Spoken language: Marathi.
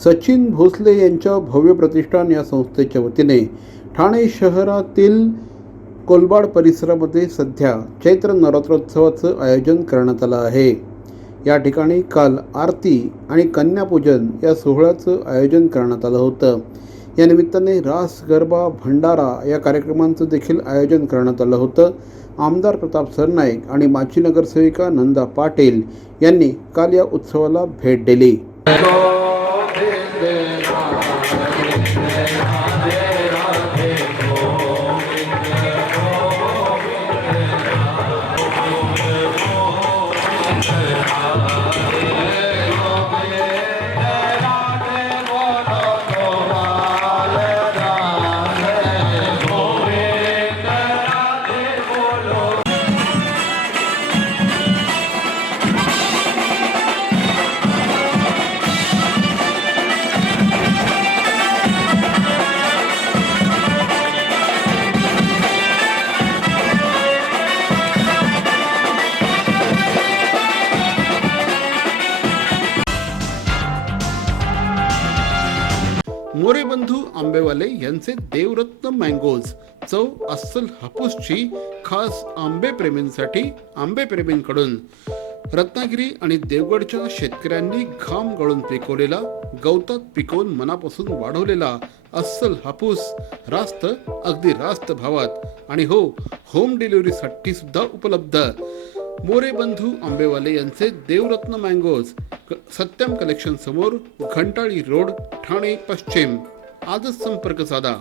सचिन भोसले यांच्या भव्य प्रतिष्ठान या संस्थेच्या वतीने ठाणे शहरातील कोलबाड परिसरामध्ये सध्या चैत्र नवरात्रोत्सवाचं आयोजन करण्यात आलं आहे। या ठिकाणी काल आरती आणि कन्यापूजन या सोहळ्याचं आयोजन करण्यात आलं होतं। या निमित्ताने रास गरबा भंडारा या कार्यक्रमांचं देखील आयोजन करण्यात आलं होतं। आमदार प्रताप सरनाईक आणि माजी नगरसेविका नंदा पाटील यांनी काल या उत्सवाला भेट दिली। मोरे बंधू आंबेवाले यांचे देवरत्न मँगोज, चव अस्सल हापूसची खास आंबे प्रेमींसाठी आंबे प्रेमींकडून। रत्नागिरी आणि देवगडच्या शेतकऱ्यांनी घाम गळून पिकवलेला, गवतात पिकवून मनापासून वाढवलेला अस्सल हापूस रास्त, अगदी रास्त भावात आणि हो, होम डिलिव्हरीसाठी सुद्धा उपलब्ध। मोरे बंधू आंबेवाले यांचे देवरत्न मँगोज, सत्यम कलेक्शन समोर, घंटाळी रोड, ठाणे पश्चिम। आजच संपर्क साधा